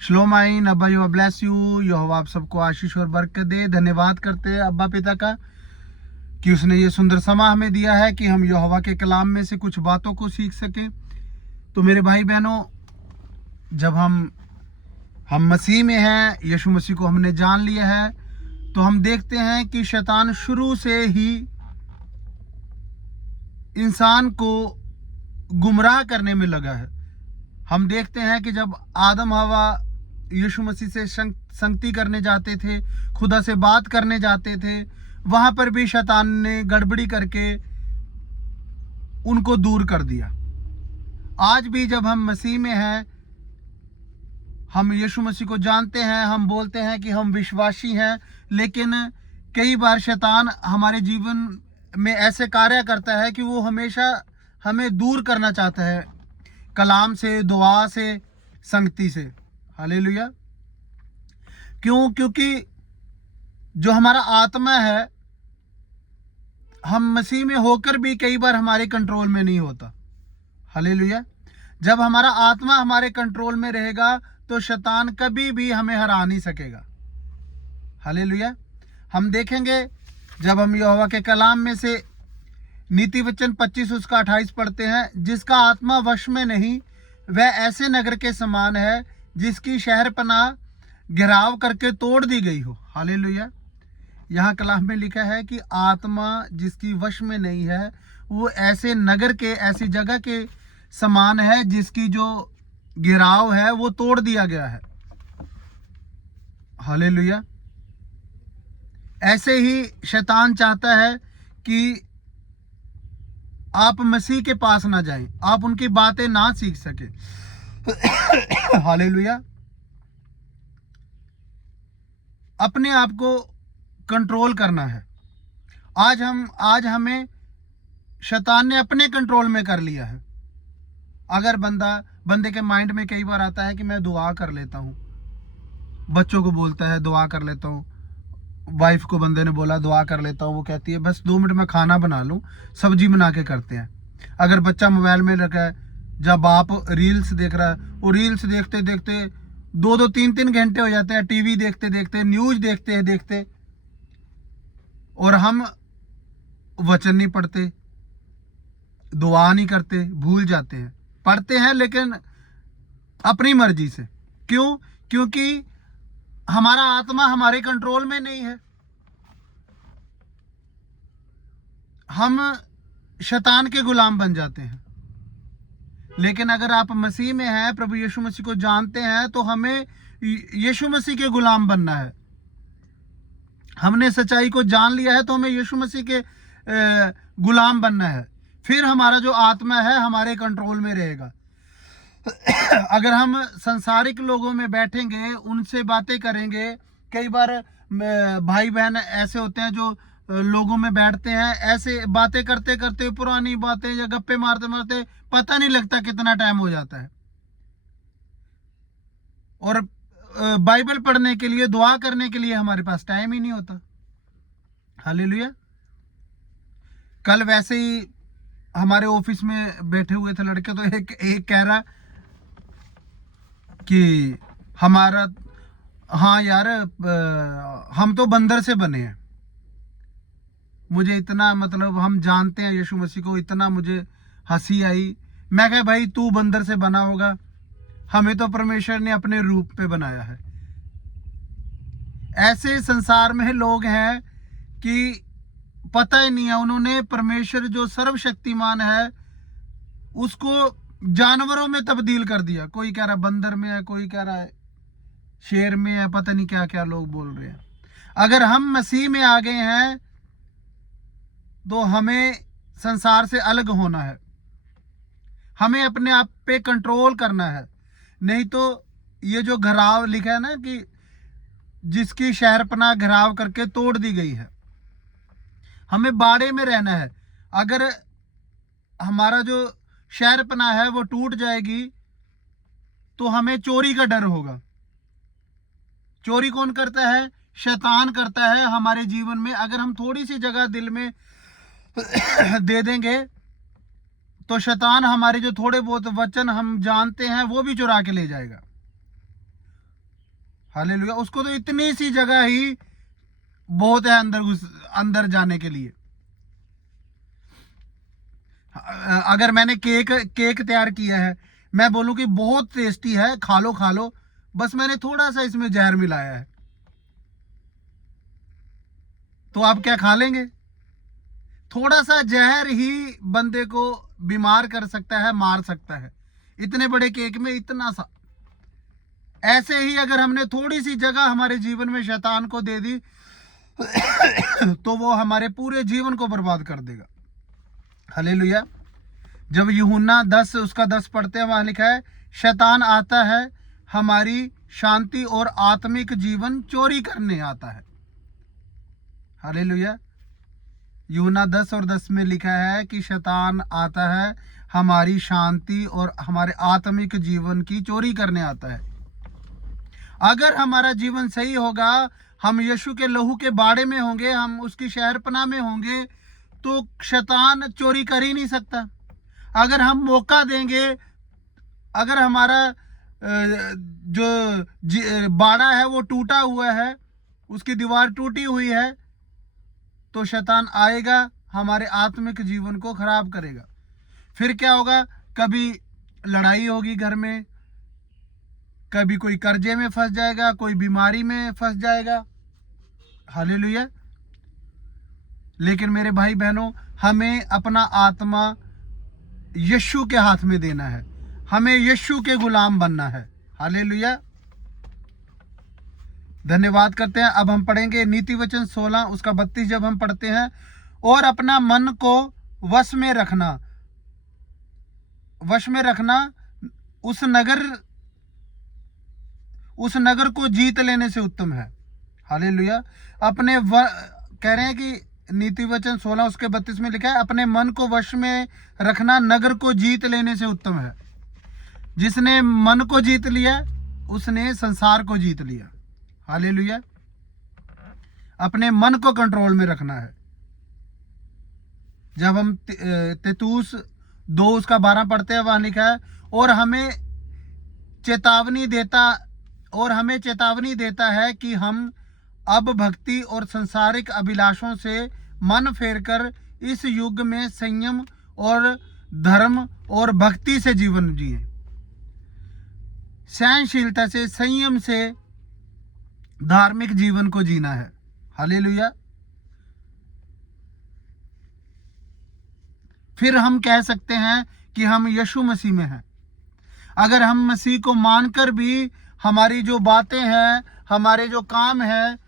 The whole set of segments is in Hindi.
श्लोम आइन। अब्बा यू ब्लेस यू, यहोवा आप सबको आशीष और बरकत दे। धन्यवाद करते हैं अब्बा पिता का कि उसने ये सुंदर समा हमें दिया है कि हम यहोवा के कलाम में से कुछ बातों को सीख सकें। तो मेरे भाई बहनों, जब हम मसीह में हैं, यीशु मसीह को हमने जान लिया है, तो हम देखते हैं कि शैतान शुरू से ही इंसान को गुमराह करने में लगा है। हम देखते हैं कि जब आदम हवा यीशु मसीह से संगति करने जाते थे, खुदा से बात करने जाते थे, वहां पर भी शैतान ने गड़बड़ी करके उनको दूर कर दिया। आज भी जब हम मसीह में हैं, हम यीशु मसीह को जानते हैं, हम बोलते हैं कि हम विश्वासी हैं, लेकिन कई बार शैतान हमारे जीवन में ऐसे कार्य करता है कि वो हमेशा हमें दूर करना चाहता है कलाम से, दुआ से, संगति से। हालेलुया। क्यों? क्योंकि जो हमारा आत्मा है, हम मसीह में होकर भी कई बार हमारे कंट्रोल में नहीं होता। हालेलुया। जब हमारा आत्मा हमारे कंट्रोल में रहेगा तो शैतान कभी भी हमें हरा नहीं सकेगा। हालेलुया। हम देखेंगे जब हम यहोवा के कलाम में से नीति वचन 25 उसका 28 पढ़ते हैं, जिसका आत्मा वश में नहीं वह ऐसे नगर के समान है जिसकी शहरपनाह घेराव करके तोड़ दी गई हो। हालेलुया। यहाँ कलाम में लिखा है कि आत्मा जिसकी वश में नहीं है वो ऐसे नगर के, ऐसी जगह के समान है जिसकी जो घेराव है वो तोड़ दिया गया है। हालेलुया। ऐसे ही शैतान चाहता है कि आप मसीह के पास ना जाएं, आप उनकी बातें ना सीख सके। हालेलुया। अपने आप को कंट्रोल करना है। आज हमें शैतान ने अपने कंट्रोल में कर लिया है। अगर बंदे के माइंड में कई बार आता है कि मैं दुआ कर लेता हूँ, बच्चों को बोलता है दुआ कर लेता हूँ, वाइफ को बंदे ने बोला दुआ कर लेता हूँ, वो कहती है बस 2 मिनट में खाना बना लूँ, सब्जी बना के करते हैं। अगर बच्चा मोबाइल में रखा है, जब बाप रील्स देख रहा है, वो रील्स देखते देखते 2-2 3-3 घंटे हो जाते हैं, टीवी देखते देखते, न्यूज देखते, और हम वचन नहीं पढ़ते, दुआ नहीं करते, भूल जाते हैं। पढ़ते हैं लेकिन अपनी मर्जी से। क्यों? क्योंकि हमारा आत्मा हमारे कंट्रोल में नहीं है। हम शैतान के गुलाम बन जाते हैं। लेकिन अगर आप मसीह में हैं, प्रभु यीशु मसीह को जानते हैं, तो हमें यीशु मसीह के गुलाम बनना है। हमने सच्चाई को जान लिया है तो हमें यीशु मसीह के गुलाम बनना है। फिर हमारा जो आत्मा है हमारे कंट्रोल में रहेगा। अगर हम संसारिक लोगों में बैठेंगे, उनसे बातें करेंगे, कई बार भाई बहन ऐसे होते हैं जो लोगों में बैठते हैं, ऐसे बातें करते करते, पुरानी बातें या गप्पे मारते मारते पता नहीं लगता कितना टाइम हो जाता है। और बाइबल पढ़ने के लिए, दुआ करने के लिए हमारे पास टाइम ही नहीं होता। हालेलुया। कल वैसे ही हमारे ऑफिस में बैठे हुए थे लड़के, तो एक कह रहा कि हमारा, हाँ यार, हम तो बंदर से बने हैं। मुझे इतना, मतलब हम जानते हैं यीशु मसीह को, इतना मुझे हंसी आई। मैं कहा भाई तू बंदर से बना होगा, हमें तो परमेश्वर ने अपने रूप पे बनाया है। ऐसे संसार में लोग हैं कि पता ही नहीं है, उन्होंने परमेश्वर जो सर्वशक्तिमान है उसको जानवरों में तब्दील कर दिया। कोई कह रहा बंदर में है, कोई कह रहा है शेर में है, पता नहीं क्या क्या लोग बोल रहे हैं। अगर हम मसीह में आ गए हैं तो हमें संसार से अलग होना है, हमें अपने आप पे कंट्रोल करना है। नहीं तो ये जो घराव लिखा है ना कि जिसकी शहरपनाह घराव करके तोड़ दी गई है, हमें बाड़े में रहना है। अगर हमारा जो शहरपनाह है वो टूट जाएगी तो हमें चोरी का डर होगा। चोरी कौन करता है? शैतान करता है हमारे जीवन में। अगर हम थोड़ी सी जगह दिल में दे देंगे तो शैतान हमारे जो थोड़े बहुत वचन हम जानते हैं वो भी चुरा के ले जाएगा। हालेलुया। उसको तो इतनी सी जगह ही बहुत है अंदर जाने के लिए। अगर मैंने केक तैयार किया है, मैं बोलूं कि बहुत टेस्टी है, खा लो खा लो, बस मैंने थोड़ा सा इसमें जहर मिलाया है, तो आप क्या खा लेंगे? थोड़ा सा जहर ही बंदे को बीमार कर सकता है, मार सकता है। इतने बड़े केक में इतना सा। ऐसे ही अगर हमने थोड़ी सी जगह हमारे जीवन में शैतान को दे दी तो वो हमारे पूरे जीवन को बर्बाद कर देगा। हालेलुया। जब यूहन्ना 10 उसका 10 पढ़ते हैं, वहां लिखा है, शैतान आता है हमारी शांति और आत्मिक जीवन चोरी करने आता है। हालेलुया। यूहन्ना 10 और 10 में लिखा है कि शैतान आता है हमारी शांति और हमारे आत्मिक जीवन की चोरी करने आता है। अगर हमारा जीवन सही होगा, हम यीशु के लहू के बाड़े में होंगे, हम उसकी शहरपनाह में होंगे, तो शैतान चोरी कर ही नहीं सकता। अगर हम मौका देंगे, अगर हमारा जो बाड़ा है वो टूटा हुआ है, उसकी दीवार टूटी हुई है, तो शैतान आएगा, हमारे आत्मिक जीवन को खराब करेगा। फिर क्या होगा? कभी लड़ाई होगी घर में, कभी कोई कर्जे में फंस जाएगा, कोई बीमारी में फंस जाएगा। हालेलुया। लेकिन मेरे भाई बहनों, हमें अपना आत्मा यीशु के हाथ में देना है, हमें यीशु के गुलाम बनना है। हालेलुया। धन्यवाद करते हैं। अब हम पढ़ेंगे नीति वचन 16 उसका 32। जब हम पढ़ते हैं, और अपना मन को वश में रखना, वश में रखना उस नगर को जीत लेने से उत्तम है। हालेलुया। कह रहे हैं कि नीति वचन 16 उसके 32 में लिखा है, अपने मन को वश में रखना नगर को जीत लेने से उत्तम है। जिसने मन को जीत लिया, उसने संसार को जीत लिया। हालेलुया। अपने मन को कंट्रोल में रखना है। जब हम तीतुस 2 उसका 12 पढ़ते हैं, वहां लिखा है, और हमें चेतावनी देता है कि हम अब भक्ति और सांसारिक अभिलाषों से मन फेरकर इस युग में संयम और धर्म और भक्ति से जीवन जिए। सहनशीलता से, संयम से धार्मिक जीवन को जीना है। हालेलुया। फिर हम कह सकते हैं कि हम यीशु मसीह में हैं। अगर हम मसीह को मानकर भी हमारी जो बातें हैं, हमारे जो काम हैं,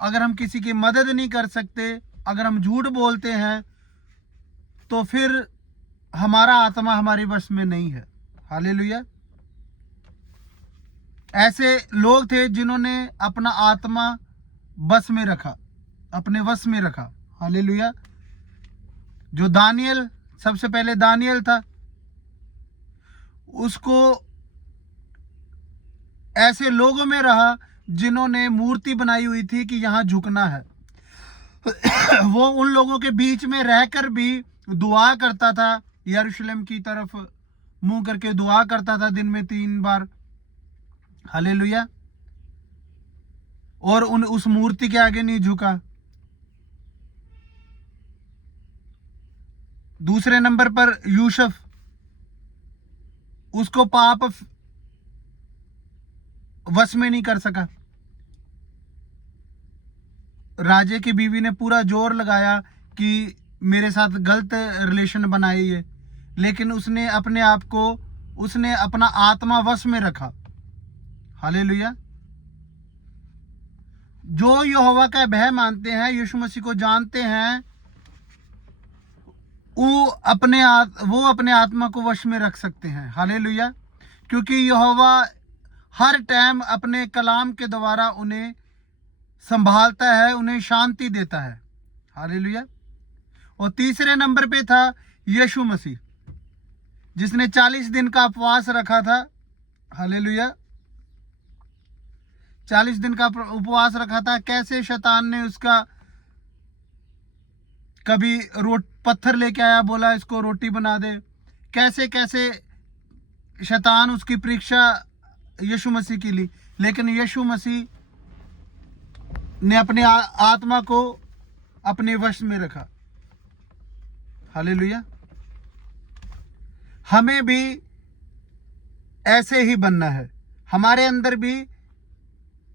अगर हम किसी की मदद नहीं कर सकते, अगर हम झूठ बोलते हैं, तो फिर हमारा आत्मा हमारे वश में नहीं है। हालेलुया। ऐसे लोग थे जिन्होंने अपना आत्मा बस में रखा, अपने वश में रखा। हालेलुया। जो दानियल, सबसे पहले दानियल था, उसको ऐसे लोगों में रहा जिन्होंने मूर्ति बनाई हुई थी कि यहां झुकना है। वो उन लोगों के बीच में रहकर भी दुआ करता था, यरूशलेम की तरफ मुंह करके दुआ करता था दिन में 3 बार। हालेलुया। और उस मूर्ति के आगे नहीं झुका। दूसरे नंबर पर यूसुफ, उसको पाप वश में नहीं कर सका। राजे की बीवी ने पूरा जोर लगाया कि मेरे साथ गलत रिलेशन बनाइए, लेकिन उसने अपना आत्मा वश में रखा। हालेलुया। जो यहोवा का भय मानते हैं, यीशु मसीह को जानते हैं, वो अपने आत्मा को वश में रख सकते हैं। हालेलुया। क्योंकि यहोवा हर टाइम अपने कलाम के द्वारा उन्हें संभालता है, उन्हें शांति देता है। हालेलुया। और तीसरे नंबर पे था यीशु मसीह, जिसने 40 दिन का उपवास रखा था। हालेलुया। 40 दिन का उपवास रखा था। कैसे शैतान ने उसका, कभी पत्थर लेके आया, बोला इसको रोटी बना दे। कैसे कैसे शैतान उसकी परीक्षा यीशु मसीह की ली, लेकिन यीशु मसीह ने अपने आत्मा को अपने वश में रखा। हालेलुया। हमें भी ऐसे ही बनना है। हमारे अंदर भी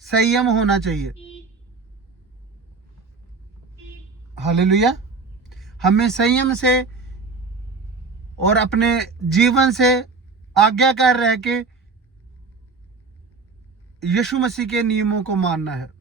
संयम होना चाहिए। हालेलुया। हमें संयम से और अपने जीवन से आज्ञाकार रह के यीशु मसीह के नियमों को मानना है।